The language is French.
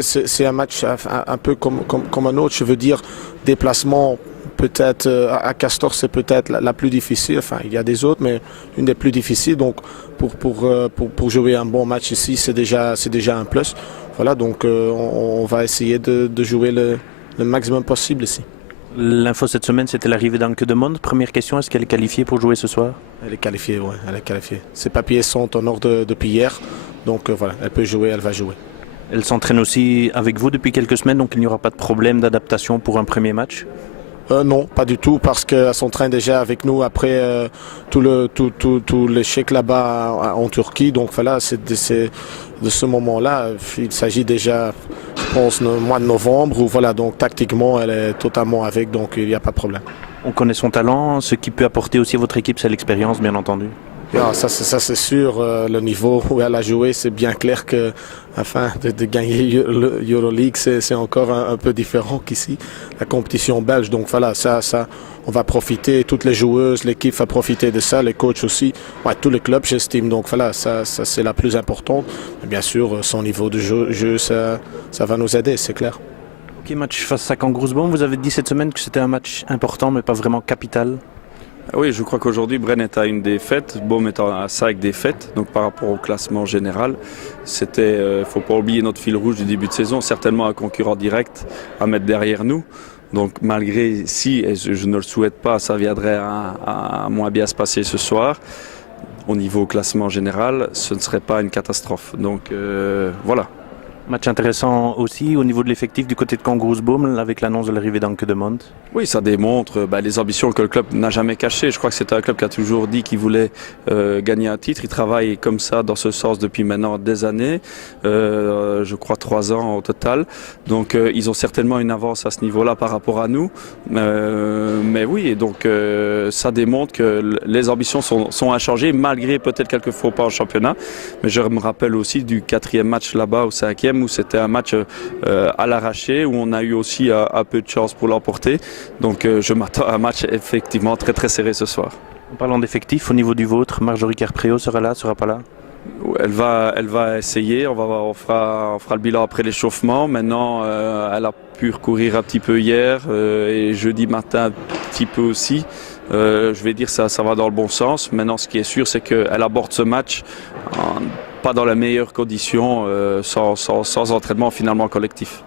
c'est un match un peu comme un autre. Je veux dire, déplacement, peut-être à Castor, c'est peut-être la plus difficile. Enfin, il y a des autres, mais une des plus difficiles. Donc, pour jouer un bon match ici, c'est déjà un plus. Voilà, donc on va essayer de jouer le maximum possible ici. L'info cette semaine, c'était l'arrivée d'Anke de Monde. Première question, est-ce qu'elle est qualifiée pour jouer ce soir? Elle est qualifiée, oui, elle est qualifiée. Ses papiers sont en ordre depuis hier. Donc voilà, elle peut jouer, elle va jouer. Elle s'entraîne aussi avec vous depuis quelques semaines, donc il n'y aura pas de problème d'adaptation pour un premier match? Non, pas du tout, parce qu'elle s'entraîne déjà avec nous après tout l'échec là-bas en Turquie. Donc voilà, c'est de ce moment-là, il s'agit déjà, je pense, au mois de novembre. Où, voilà, donc tactiquement, elle est totalement avec, donc il n'y a pas de problème. On connaît son talent, ce qui peut apporter aussi à votre équipe, c'est l'expérience, bien entendu. Yeah, ça c'est sûr, le niveau où elle a joué, c'est bien clair que afin de gagner l'Euroleague, c'est encore un peu différent qu'ici, la compétition belge. Donc voilà, ça, on va profiter, toutes les joueuses, l'équipe va profiter de ça, les coachs aussi, ouais, tous les clubs, j'estime. Donc voilà, ça c'est la plus importante. Mais bien sûr, son niveau de jeu ça va nous aider, c'est clair. Ok, match face à Kangaroosboom, vous avez dit cette semaine que c'était un match important, mais pas vraiment capital. Oui, je crois qu'aujourd'hui, Bren est à une défaite, Boom est à 5 défaites. Donc par rapport au classement général, c'était, faut pas oublier notre fil rouge du début de saison, certainement un concurrent direct à mettre derrière nous. Donc malgré si, et je ne le souhaite pas, ça viendrait à moins bien se passer ce soir, au niveau classement général, ce ne serait pas une catastrophe. Donc voilà. Match intéressant aussi au niveau de l'effectif du côté de Kangaroosboom avec l'annonce de l'arrivée d'Anke de Monde. Oui, ça démontre les ambitions que le club n'a jamais cachées. Je crois que c'est un club qui a toujours dit qu'il voulait gagner un titre. Il travaille comme ça, dans ce sens, depuis maintenant des années. Je crois 3 ans au total. Donc ils ont certainement une avance à ce niveau-là par rapport à nous. Mais oui, et donc ça démontre que les ambitions sont inchangées, malgré peut-être quelques faux pas en championnat. Mais je me rappelle aussi du 4e match là-bas, au 5e, où c'était un match à l'arraché, où on a eu aussi un peu de chance pour l'emporter. Donc je m'attends à un match effectivement très très serré ce soir. En parlant d'effectifs, au niveau du vôtre, Marjorie Carpréau sera là, sera pas là? Elle va essayer, on fera le bilan après l'échauffement. Maintenant, elle a pu recourir un petit peu hier et jeudi matin un petit peu aussi. Je vais dire ça va dans le bon sens. Maintenant, ce qui est sûr, c'est qu'elle aborde ce match pas dans les meilleures conditions, sans entraînement finalement collectif.